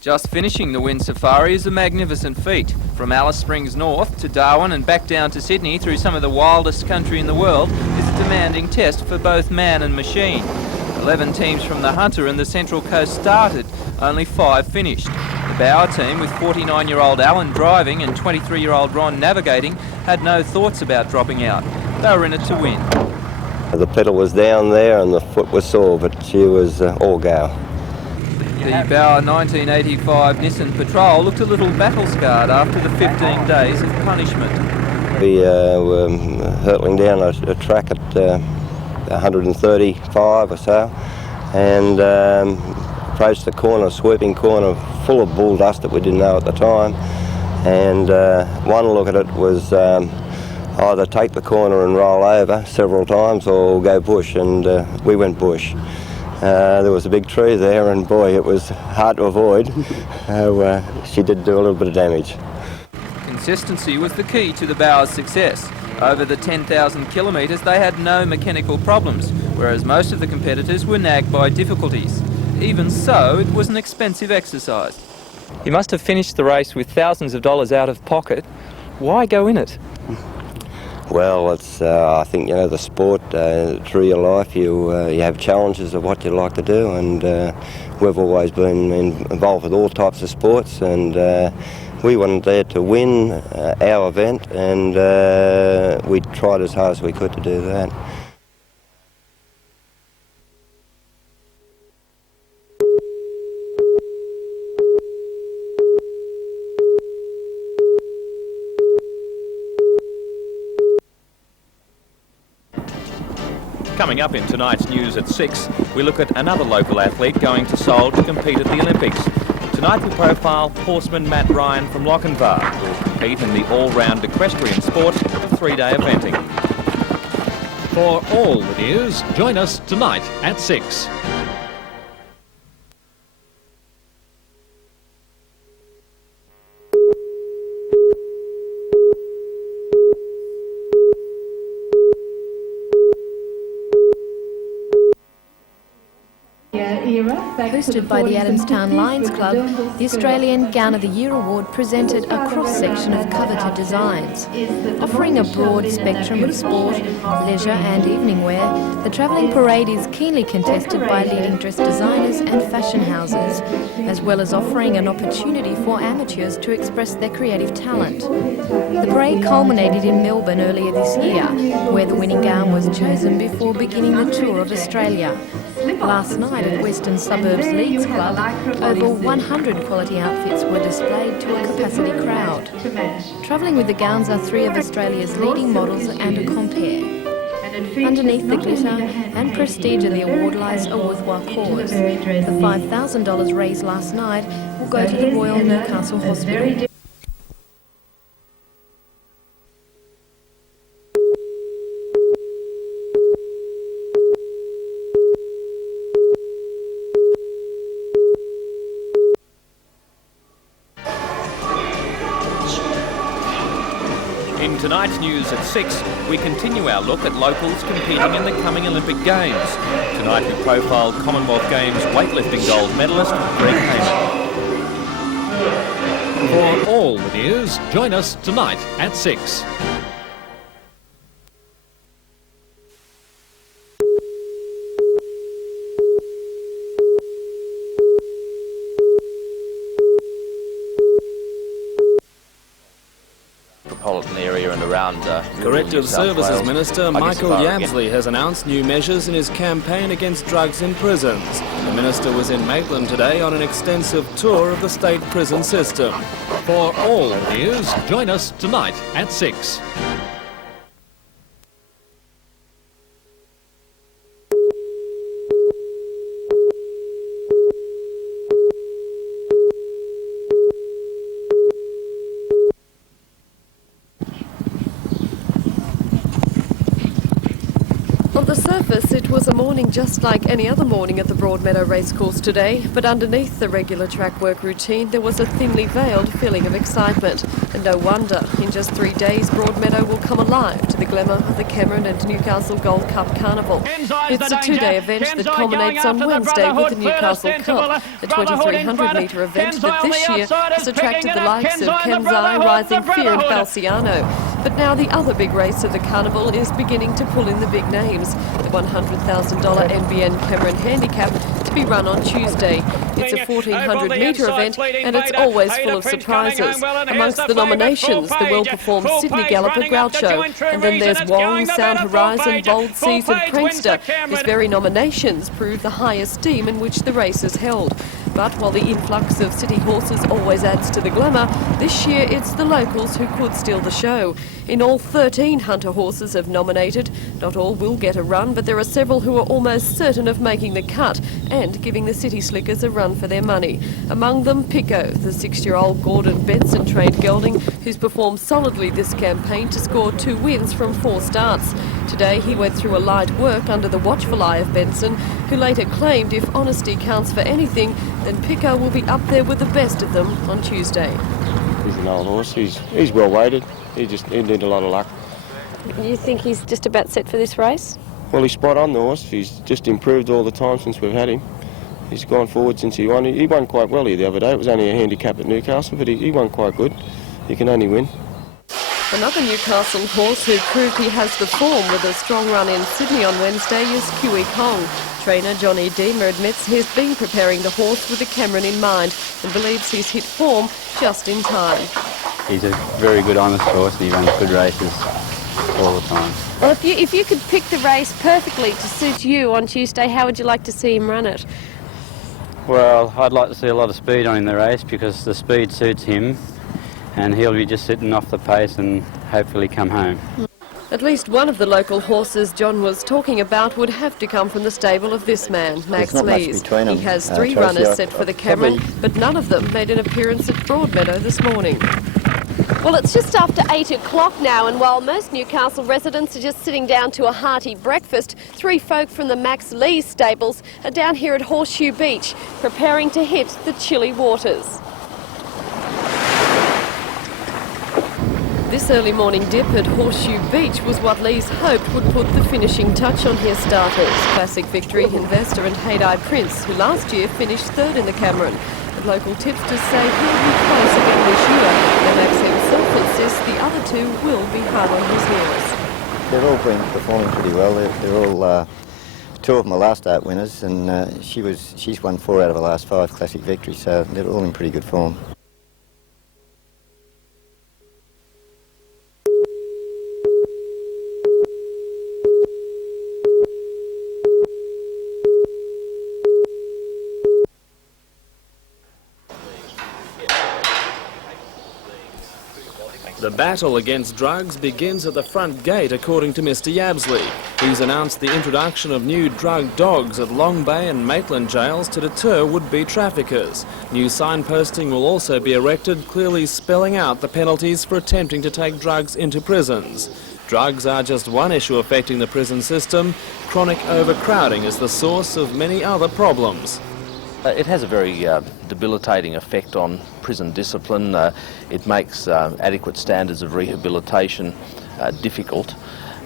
Just finishing the wind safari is a magnificent feat. From Alice Springs North to Darwin and back down to Sydney through some of the wildest country in the world is a demanding test for both man and machine. 11 teams from the Hunter and the Central Coast started, only 5 finished. The Bauer team, with 49-year-old Alan driving and 23-year-old Ron navigating, had no thoughts about dropping out. They were in it to win. The pedal was down there and the foot was sore, but she was all go. The Bauer 1985 Nissan Patrol looked a little battle-scarred after the 15 days of punishment. We were hurtling down a track at 135 or so, and approached the corner, sweeping corner, full of bull dust that we didn't know at the time. And one look at it was either take the corner and roll over several times or go bush, and we went bush. There was a big tree there, and boy, it was hard to avoid. She did do a little bit of damage. Consistency was the key to the Bauer's success. Over the 10,000 kilometres they had no mechanical problems, whereas most of the competitors were nagged by difficulties. Even so, it was an expensive exercise. You must have finished the race with thousands of dollars out of pocket. Why go in it? Well, it's I think, you know, the sport, through your life you have challenges of what you like to do, and we've always been involved with all types of sports, and we wanted there to win our event, and we tried as hard as we could to do that. Coming up in tonight's news at 6, we look at another local athlete going to Seoul to compete at the Olympics. Tonight we profile horseman Matt Ryan from Lochinvar, who will compete in the all-round equestrian sport of 3-day eventing. For all the news, join us tonight at 6. Hosted by the Adamstown Lions Club, the Australian Gown of the Year Award presented a cross-section of coveted designs. Offering a broad spectrum of sport, leisure and evening wear, the travelling parade is keenly contested by leading dress designers and fashion houses, as well as offering an opportunity for amateurs to express their creative talent. The parade culminated in Melbourne earlier this year, where the winning gown was chosen before beginning the tour of Australia. Last night at Western Suburbs Leagues Club, over 100 quality outfits were displayed to a capacity crowd. Travelling with the gowns are 3 of Australia's leading models and a compere. Underneath the glitter and prestige of the award lies a worthwhile cause. The $5,000 raised last night will go to the Royal Newcastle Hospital. In tonight's news at 6, we continue our look at locals competing in the coming Olympic Games. Tonight we profile Commonwealth Games weightlifting gold medalist Greg Hayman. For all the news, join us tonight at 6. Area and around Corrective Services Minister Michael Yabsley has announced new measures in his campaign against drugs in prisons. The Minister was in Maitland today on an extensive tour of the state prison system. For all the news, join us tonight at 6. On the surface, it was a morning just like any other morning at the Broadmeadow Racecourse today, but underneath the regular track work routine there was a thinly veiled feeling of excitement. And no wonder, in just 3 days Broadmeadow will come alive to the glamour of the Cameron and Newcastle Gold Cup Carnival. It's a 2-day event that culminates on Wednesday with the Newcastle Cup, a 2300-metre event that this year has attracted the likes of Kenzai, Rising Fear and Balciano. But now the other big race of the Carnival is beginning to pull in the big names, the $100,000 NBN Cameron Handicap, to be run on Tuesday. It's a 1400-metre event and it's always full of surprises. Amongst the nominations, the well-performed Sydney galloper Groucho, and then there's Wong, Sound Horizon, Bold Seas and Prankster, whose very nominations prove the high esteem in which the race is held. But while the influx of city horses always adds to the glamour, this year it's the locals who could steal the show. In all, 13 hunter horses have nominated. Not all will get a run, but there are several who are almost certain of making the cut and giving the city slickers a run for their money. Among them, Pico, the 6-year-old Gordon Benson-trained gelding, who's performed solidly this campaign to score 2 wins from 4 starts. Today he went through a light work under the watchful eye of Benson, who later claimed if honesty counts for anything, then Pico will be up there with the best of them on Tuesday. He's an old horse. He's well weighted. He need a lot of luck. You think he's just about set for this race? Well, he's spot on, the horse. He's just improved all the time since we've had him. He's gone forward since he won. He won quite well here the other day. It was only a handicap at Newcastle, but he won quite good. He can only win. Another Newcastle horse who proved he has the form with a strong run in Sydney on Wednesday is Kiwi Kong. Trainer Johnny Deemer admits he's been preparing the horse with the Cameron in mind and believes he's hit form just in time. He's a very good, honest horse and he runs good races all the time. Well, if you could pick the race perfectly to suit you on Tuesday, how would you like to see him run it? Well, I'd like to see a lot of speed on in the race because the speed suits him and he'll be just sitting off the pace and hopefully come home. At least one of the local horses John was talking about would have to come from the stable of this man, Max Lees. He has 3 runners set for the Cameron, but none of them made an appearance at Broadmeadow this morning. Well, it's just after 8 o'clock now, and while most Newcastle residents are just sitting down to a hearty breakfast, 3 folk from the Max Lees stables are down here at Horseshoe Beach, preparing to hit the chilly waters. This early morning dip at Horseshoe Beach was what Lees hoped would put the finishing touch on his starters. Classic Victory, Investor and Haydai Prince, who last year finished 3rd in the Cameron. But local tipsters say he'll be close again this year, and Max himself insists the other 2 will be hard on his heels. They've all been performing pretty well. They're all 2 of them are last start winners, and she's won 4 out of the last 5 Classic Victories, so they're all in pretty good form. The battle against drugs begins at the front gate, according to Mr Yabsley. He's announced the introduction of new drug dogs at Long Bay and Maitland jails to deter would-be traffickers. New signposting will also be erected, clearly spelling out the penalties for attempting to take drugs into prisons. Drugs are just one issue affecting the prison system. Chronic overcrowding is the source of many other problems. It has a very debilitating effect on prison discipline. It makes adequate standards of rehabilitation difficult.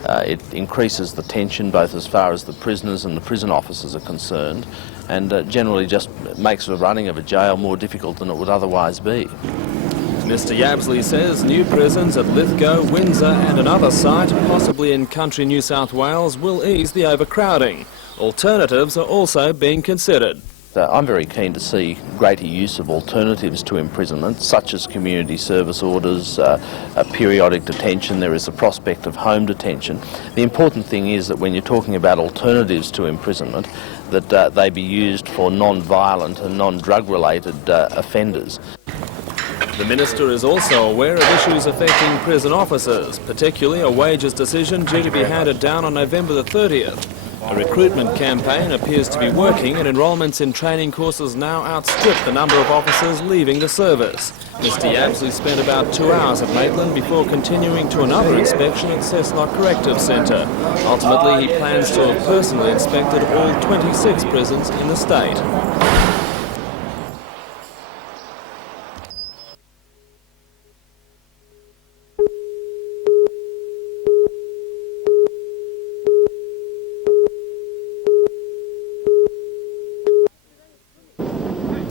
It increases the tension both as far as the prisoners and the prison officers are concerned, and generally just makes the running of a jail more difficult than it would otherwise be. Mr Yabsley says new prisons at Lithgow, Windsor and another site, possibly in country New South Wales, will ease the overcrowding. Alternatives are also being considered. I'm very keen to see greater use of alternatives to imprisonment, such as community service orders, periodic detention. There is the prospect of home detention. The important thing is that when you're talking about alternatives to imprisonment, that they be used for non-violent and non-drug related offenders. The Minister is also aware of issues affecting prison officers, particularly a wages decision due to be handed down on November the 30th. A recruitment campaign appears to be working, and enrolments in training courses now outstrip the number of officers leaving the service. Mr Yabsley spent about 2 hours at Maitland before continuing to another inspection at Cessnock Corrective Centre. Ultimately, he plans to have personally inspected all 26 prisons in the state.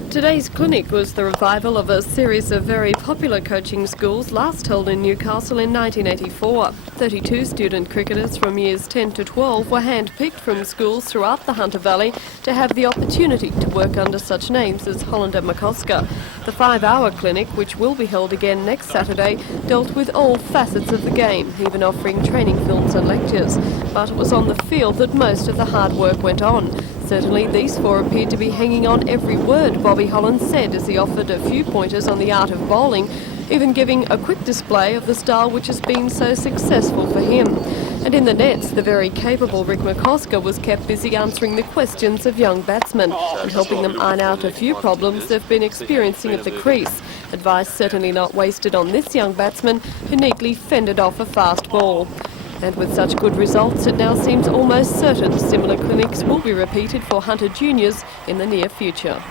Today's clinic was the revival of a series of very popular coaching schools last held in Newcastle in 1984. 32 student cricketers from years 10 to 12 were hand-picked from schools throughout the Hunter Valley to have the opportunity to work under such names as Holland and McCosker. The 5-hour clinic, which will be held again next Saturday, dealt with all facets of the game, even offering training films and lectures. But it was on the field that most of the hard work went on. Certainly these four appeared to be hanging on every word Bobby Holland said as he offered a few pointers on the art of bowling, even giving a quick display of the style which has been so successful for him. And in the nets, the very capable Rick McCosker was kept busy answering the questions of young batsmen and helping them iron out a few problems they've been experiencing at the crease. Advice certainly not wasted on this young batsman, who neatly fended off a fast ball. And with such good results, it now seems almost certain similar clinics will be repeated for Hunter Juniors in the near future.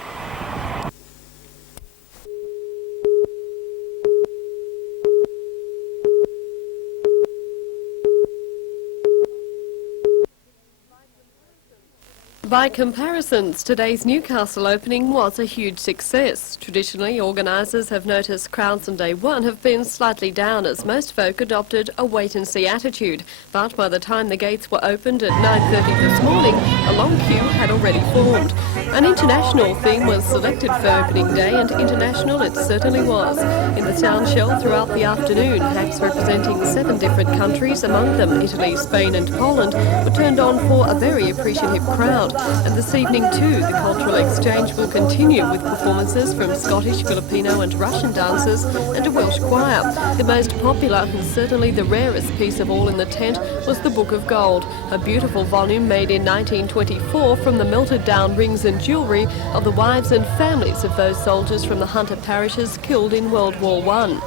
By comparisons, today's Newcastle opening was a huge success. Traditionally, organisers have noticed crowds on day one have been slightly down as most folk adopted a wait-and-see attitude. But by the time the gates were opened at 9:30 this morning, a long queue had already formed. An international theme was selected for opening day, and international it certainly was. In the sound shell throughout the afternoon, acts representing 7 different countries, among them Italy, Spain and Poland, were turned on for a very appreciative crowd. And this evening too, the cultural exchange will continue with performances from Scottish, Filipino and Russian dancers and a Welsh choir. The most popular and certainly the rarest piece of all in the tent was the Book of Gold, a beautiful volume made in 1924 from the melted down rings and jewellery of the wives and families of those soldiers from the Hunter parishes killed in World War I.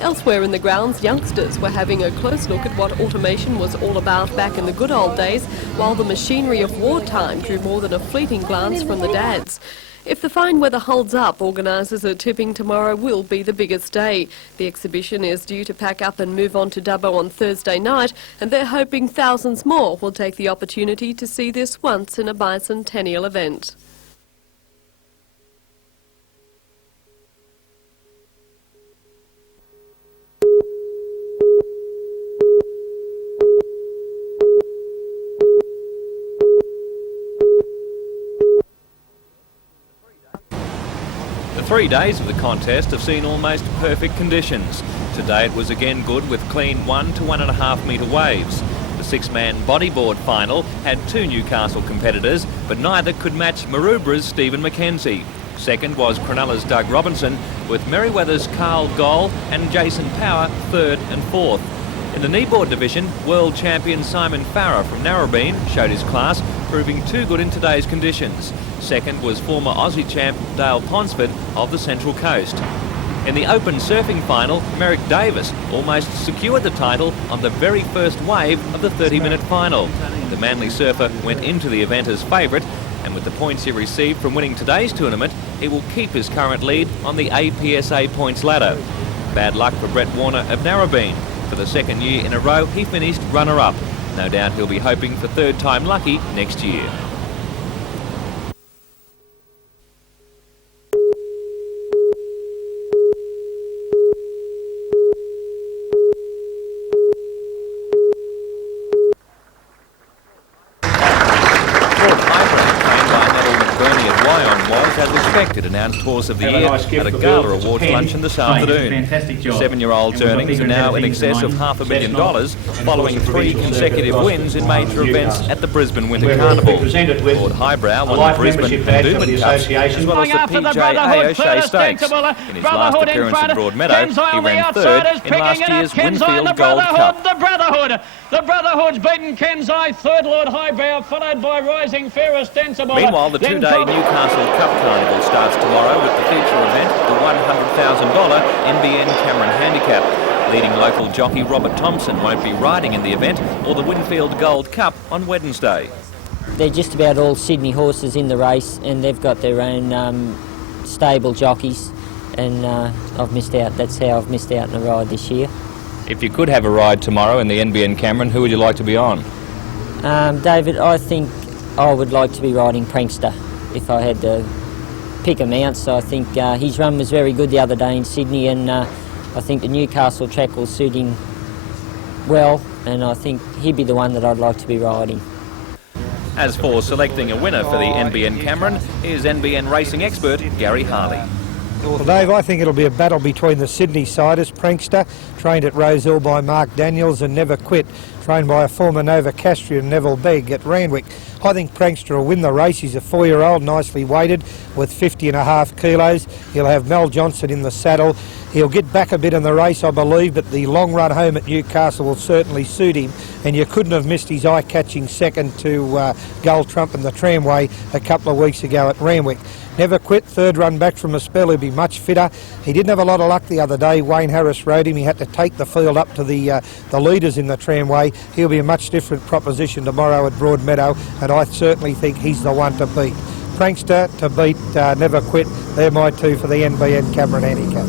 Elsewhere in the grounds, youngsters were having a close look at what automation was all about back in the good old days, while the machinery of wartime drew more than a fleeting glance from the dads. If the fine weather holds up, organisers are tipping tomorrow will be the biggest day. The exhibition is due to pack up and move on to Dubbo on Thursday night, and they're hoping thousands more will take the opportunity to see this once in a bicentennial event. The 3 days of the contest have seen almost perfect conditions. Today it was again good with clean 1 to 1.5 metre waves. The 6-man bodyboard final had 2 Newcastle competitors, but neither could match Maroubra's Stephen McKenzie. Second was Cronulla's Doug Robinson, with Merriweather's Carl Goll and Jason Power third and fourth. In the kneeboard division, world champion Simon Farrer from Narrabeen showed his class, proving too good in today's conditions. Second was former Aussie champ Dale Ponsford of the Central Coast. In the open surfing final, Merrick Davis almost secured the title on the very first wave of the 30-minute final. The Manly surfer went into the event as favourite, and with the points he received from winning today's tournament, he will keep his current lead on the APSA points ladder. Bad luck for Brett Warner of Narrabeen. For the second year in a row, he finished runner-up. No doubt he'll be hoping for third time lucky next year. As expected, an announced Horse of the Year at a gala awards luncheon this afternoon. The 7-year-old's earnings are now in excess of $500,000 following 3 consecutive wins in major events at the Brisbane Winter Carnival. Lord Highbrow won the Brisbane and Doomben Cups as well as the PJ O'Shea Stakes. In his last appearance at Broadmeadow, he ran third in last year's Winfield Gold Cup. The Brotherhood's beaten Kenzai, third Lord Highbrow, followed by Rising Fair Ostensible. Meanwhile, the 2-day Newcastle Cup Carnival starts tomorrow with the feature event, the $100,000 NBN Cameron Handicap. Leading local jockey Robert Thompson won't be riding in the event or the Winfield Gold Cup on Wednesday. They're just about all Sydney horses in the race, and they've got their own stable jockeys, and I've missed out. That's how I've missed out on a ride this year. If you could have a ride tomorrow in the NBN Cameron, who would you like to be on? David, I think I would like to be riding Prankster if I had to pick a mount. So I think his run was very good the other day in Sydney, and I think the Newcastle track will suit him well, and I think he'd be the one that I'd like to be riding. As for selecting a winner for the NBN Cameron, here's NBN racing expert Gary Harley. Well, Dave, I think it'll be a battle between the Sydney siders, Prankster, trained at Rosehill by Mark Daniels, and Never Quit, trained by a former Nova Equestrian, Neville Begg, at Randwick. I think Prankster will win the race. He's a 4-year-old, nicely weighted, with 50.5 kilos. He'll have Mel Johnson in the saddle. He'll get back a bit in the race, I believe, but the long run home at Newcastle will certainly suit him. And you couldn't have missed his eye-catching second to Gold Trump in the tramway a couple of weeks ago at Randwick. Never Quit, third run back from a spell, he'll be much fitter. He didn't have a lot of luck the other day. Wayne Harris rode him. He had to take the field up to the leaders in the tramway. He'll be a much different proposition tomorrow at Broadmeadow, and I certainly think he's the one to beat. Prankster to beat Never Quit. They're my two for the NBN Cameron Handicap.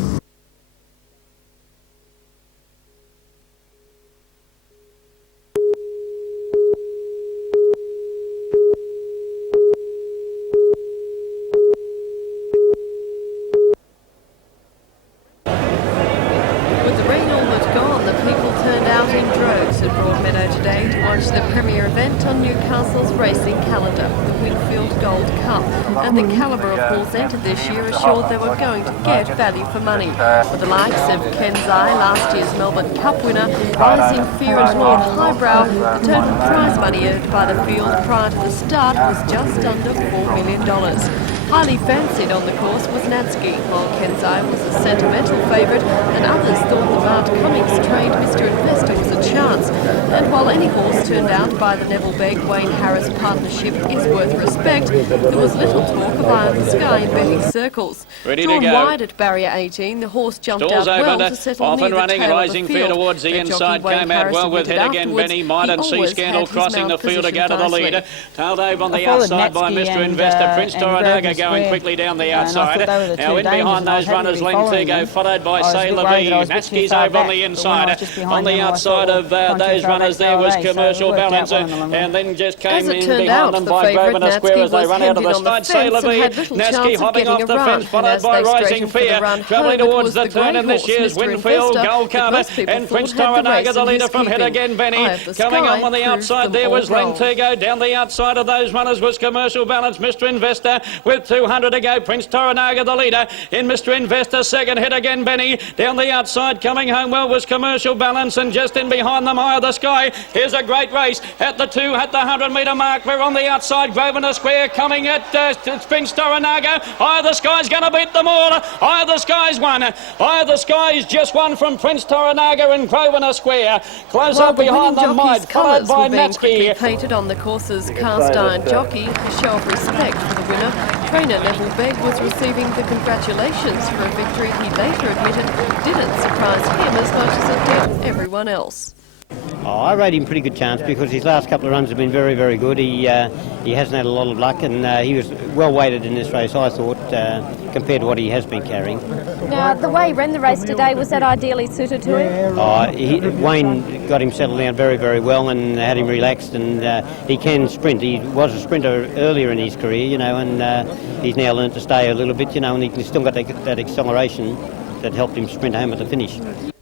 And the calibre of bulls entered this year assured they were going to get value for money. With the likes of Kenzai, last year's Melbourne Cup winner, Rising Fear and Lord Highbrow, the total prize money earned by the field prior to the start was just under $4 million. Highly fancied on the course was Natsky, while Kenzai was a sentimental favourite, and others thought the Bart Cummings trained Mr. Investor was a chance. And while any horse turned out by the Neville Begg-Wayne Harris partnership is worth respect, there was little talk of Eye of the Sky in betting circles. Drawn wide at barrier 18, the horse jumped out well to settle near the tail of the field. Towards the inside, came out well with head again. Benny Maitland, Sea Scandal crossing the field to go to the leader. Tailed over on the outside by Mr. Investor. Prince Toranaga going quickly down the outside. Now in behind those runners, Lentigo, followed by Saleyards. Natsky's over on the inside. On the outside of those runners there was Commercial Balance, and then just came in behind them by Grosvenor Square as they run out of the start. Saleyards, Natsky hopping off the fence, followed by Rising Fear, travelling towards the turn in this year's Winfield Gold Cup, and Prince Toranaga, the leader from Head Again Benny. Coming on the outside there was Lentigo. Down the outside of those runners was Commercial Balance, Mr. Investor with 200 to go. Prince Toranaga, the leader. In Mr. Investor, second. Head Again Benny. Down the outside, coming home well was Commercial Balance, and just in behind them, Eye of the Sky. Here's a great race at the 100-metre mark. We're on the outside. Grosvenor Square coming at Prince Toranaga. Eye of the Sky's going to beat them all. Eye of the Sky's won. Eye of the Sky's just won from Prince Toranaga and Grosvenor Square. Close up behind them, Mike, followed by Natsky. Painted on the course's cast iron jockey, a show of respect for the winner. Trainer Neville Begg was receiving the congratulations for a victory he later admitted didn't surprise him as much as it did everyone else. Oh, I rate him pretty good chance because his last couple of runs have been very, very good. He hasn't had a lot of luck, and he was well weighted in this race, I thought, compared to what he has been carrying. Now, the way he ran the race today, was that ideally suited to him? Wayne got him settled down very, very well and had him relaxed, and he can sprint. He was a sprinter earlier in his career, you know, and he's now learned to stay a little bit, you know, and he's still got that acceleration that helped him sprint home at the finish.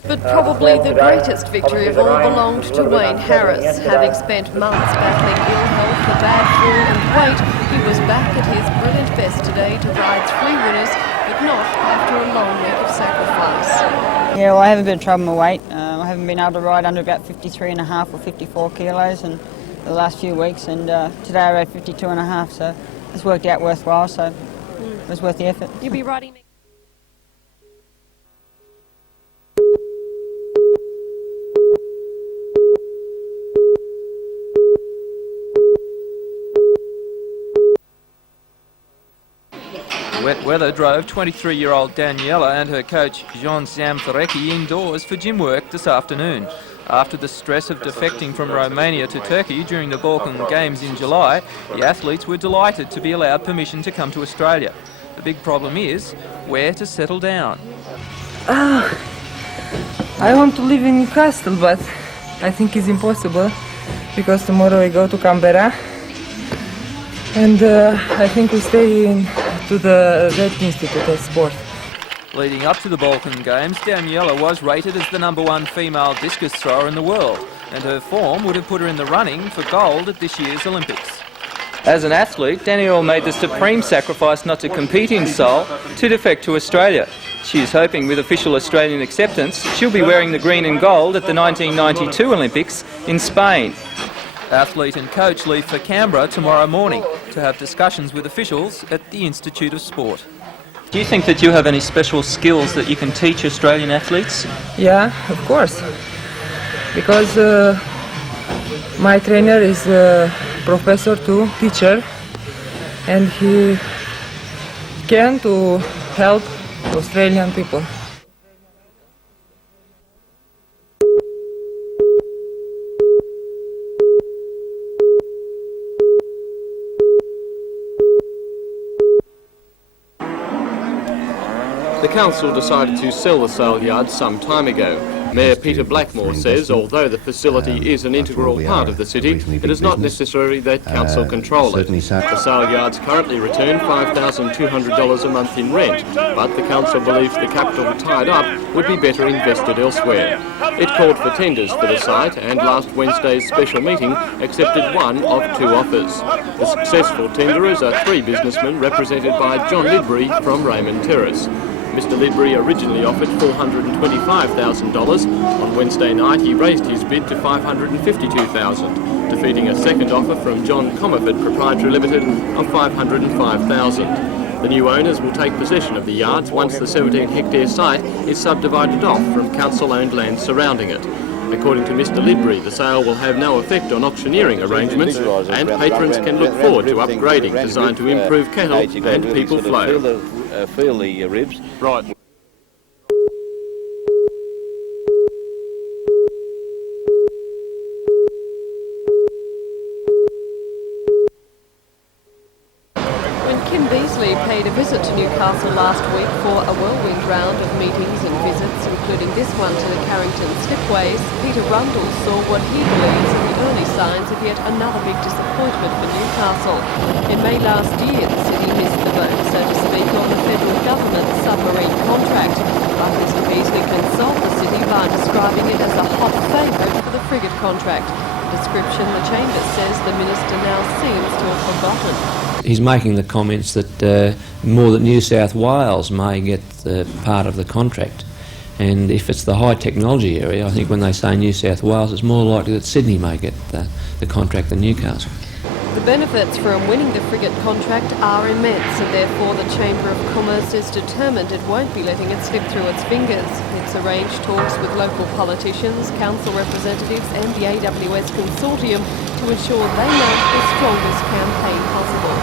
But probably the greatest victory of all belonged to Wayne Harris. Having spent months battling ill health, a bad fall and weight, he was back at his brilliant best today to ride 3 winners, but not after a long week of sacrifice. Yeah, well, I have a bit of trouble with my weight. I haven't been able to ride under about 53.5 or 54 kilos in the last few weeks, and today I rode 52.5, so it's worked out worthwhile, so it was worth the effort. You'll be riding next. Wet weather drove 23-year-old Daniela and her coach Jean Zamfarecki indoors for gym work this afternoon. After the stress of defecting from Romania to Turkey during the Balkan Games in July, the athletes were delighted to be allowed permission to come to Australia. The big problem is where to settle down. I want to live in Newcastle, but I think it's impossible because tomorrow I go to Canberra and I think we stay to the Red Institute of Sport. Leading up to the Balkan Games, Daniela was rated as the #1 female discus thrower in the world, and her form would have put her in the running for gold at this year's Olympics. As an athlete, Daniela made the supreme sacrifice not to compete in Seoul, to defect to Australia. She is hoping with official Australian acceptance, she'll be wearing the green and gold at the 1992 Olympics in Spain. Athlete and coach leave for Canberra tomorrow morning to have discussions with officials at the Institute of Sport. Do you think that you have any special skills that you can teach Australian athletes? Yeah, of course, because my trainer is a professor too, teacher, and he can to help Australian people. The council decided to sell the Saleyards some time ago. Mayor Peter Blackmore says although the facility is an integral part of the city, it is not necessary that council control it. The Saleyards currently return $5,200 a month in rent, but the council believes the capital tied up would be better invested elsewhere. It called for tenders for the site, and last Wednesday's special meeting accepted one of 2 offers. The successful tenderers are 3 businessmen represented by John Lidbury from Raymond Terrace. Mr Lidbury originally offered $425,000. On Wednesday night he raised his bid to $552,000, defeating a second offer from John Comerford Proprietary Limited of $505,000. The new owners will take possession of the yards once the 17-hectare site is subdivided off from council-owned land surrounding it. According to Mr Lidbury, the sale will have no effect on auctioneering arrangements, and patrons can look forward to upgrading designed to improve cattle and people flow. Feel the ribs. Right. Kim Beazley paid a visit to Newcastle last week for a whirlwind round of meetings and visits, including this one to the Carrington Slipways. Peter Rundle saw what he believes are the early signs of yet another big disappointment for Newcastle. In May last year, the city missed the boat, so to speak, on the federal government's submarine contract. But Mr Beazley consoled the city by describing it as a hot favourite for the frigate contract. A description the Chamber says the minister now seems to have forgotten. He's making the comments that more that New South Wales may get part of the contract, and if it's the high technology area, I think when they say New South Wales, it's more likely that Sydney may get the contract than Newcastle. The benefits from winning the frigate contract are immense, and therefore the Chamber of Commerce is determined it won't be letting it slip through its fingers. It's arranged talks with local politicians, council representatives and the AWS consortium to ensure they mount the strongest campaign possible.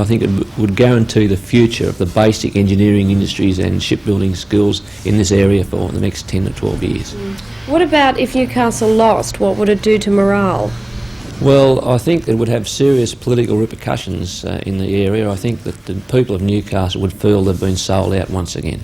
I think it would guarantee the future of the basic engineering industries and shipbuilding skills in this area for the next 10 to 12 years. What about if Newcastle lost? What would it do to morale? Well, I think it would have serious political repercussions in the area. I think that the people of Newcastle would feel they've been sold out once again.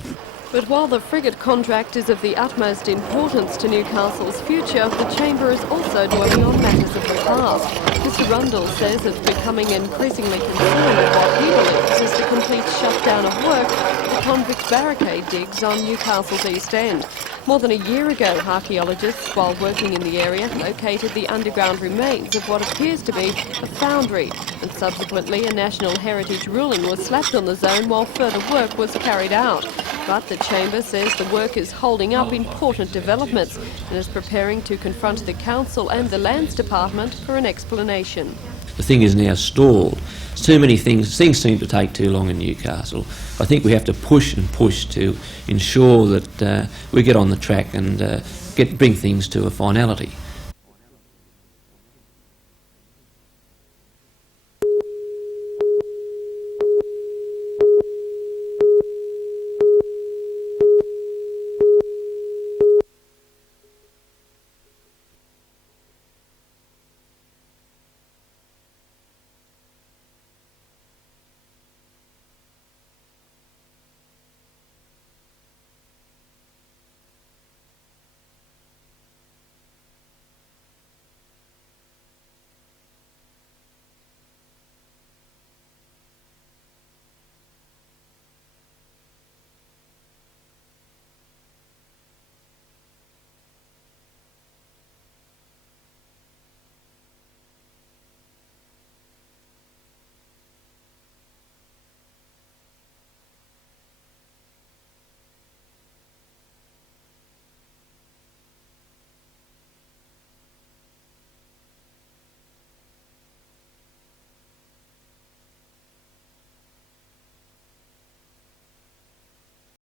But while the frigate contract is of the utmost importance to Newcastle's future, the Chamber is also dwelling on matters of the past. Mr Rundle says it's becoming increasingly concerned with what he believes is the complete shutdown of work at the convict barricade digs on Newcastle's East End. More than a year ago, archaeologists, while working in the area, located the underground remains of what appears to be a foundry, and subsequently a National Heritage ruling was slapped on the zone while further work was carried out. But the Chamber says the work is holding up important developments and is preparing to confront the Council and the Lands Department for an explanation. The thing is now stalled. There's too many things. Things seem to take too long in Newcastle. I think we have to push and push to ensure that we get on the track and bring things to a finality.